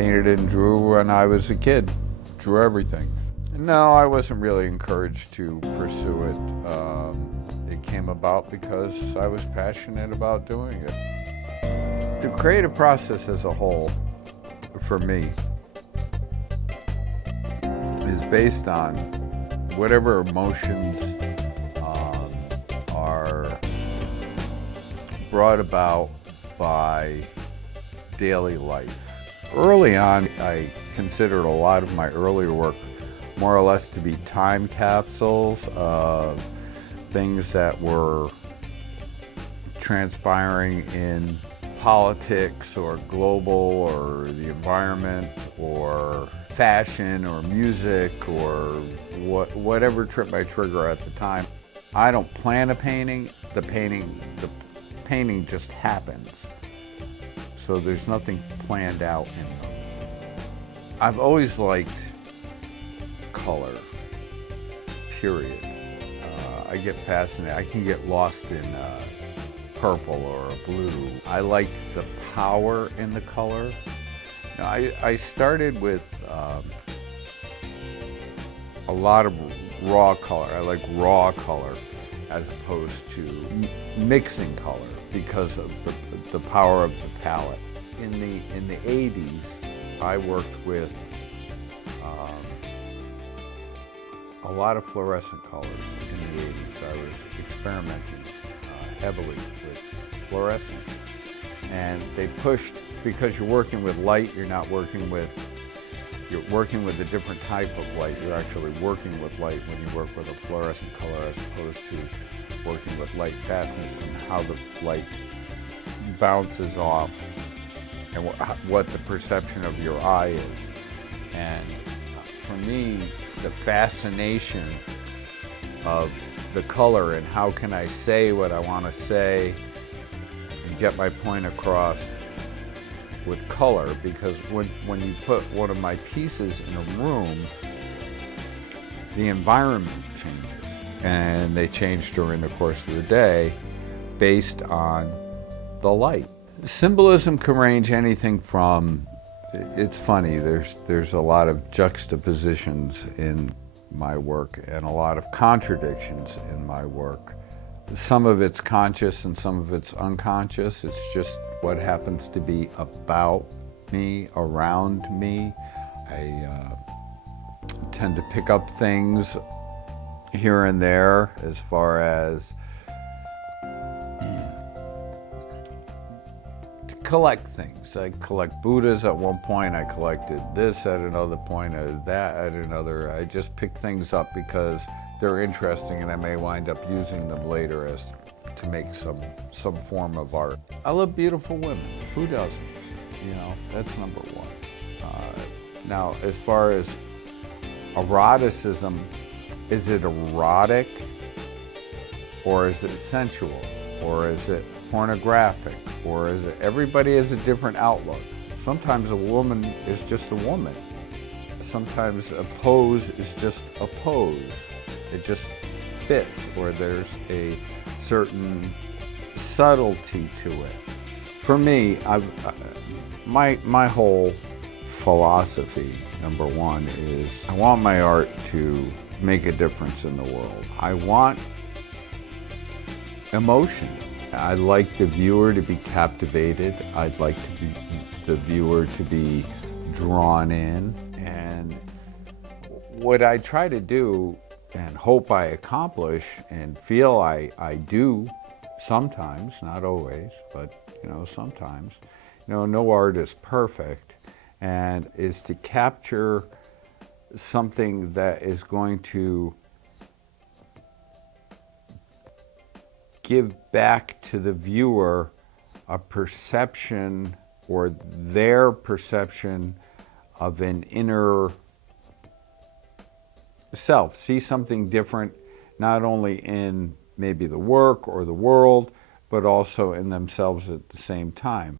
painted and drew when I was a kid, drew everything. No, I wasn't really encouraged to pursue it. It came about because I was passionate about doing it. The creative process as a whole, for me, is based on whatever emotions are brought about by daily life. Early on, I considered a lot of my earlier work more or less to be time capsules of things that were transpiring in politics or global or the environment or fashion or music or whatever tripped my trigger at the time. I don't plan a painting, the painting just happens. So there's nothing planned out in them. I've always liked color, period. I get fascinated. I can get lost in purple or a blue. I like the power in the color. Now, I started with a lot of raw color. I like raw color as opposed to mixing color because of the power of the palette. In the 80s, I worked with a lot of fluorescent colors in the 80s. I was experimenting heavily with fluorescence. And they pushed, because you're working with light, you're working with a different type of light. You're actually working with light when you work with a fluorescent color as opposed to working with light fastness and how the light bounces off and what the perception of your eye is. And for me, the fascination of the color and how can I say what I want to say and get my point across with color, because when you put one of my pieces in a room, the environment changes, and they change during the course of the day based on the light. Symbolism can range anything from, it's funny, there's a lot of juxtapositions in my work and a lot of contradictions in my work. Some of it's conscious and some of it's unconscious. It's just what happens to be about me, around me. I tend to pick up things here and there as far as to collect things. I collect Buddhas at one point, I collected this at another point, that at another. I just pick things up because they're interesting and I may wind up using them later as to make some form of art. I love beautiful women. Who doesn't? You know, that's number one. Now, as far as eroticism, is it erotic or is it sensual or is it pornographic or is it, everybody has a different outlook. Sometimes a woman is just a woman. Sometimes a pose is just a pose. It just fits, or there's a certain subtlety to it. For me, my whole philosophy, number one, is I want my art to make a difference in the world. I want emotion. I'd like the viewer to be captivated. I'd like the viewer to be drawn in. And what I try to do and hope I accomplish and feel I do sometimes, not always, but sometimes, no art is perfect, and is to capture something that is going to give back to the viewer a perception or their perception of an inner self, see something different, not only in maybe the work or the world, but also in themselves at the same time.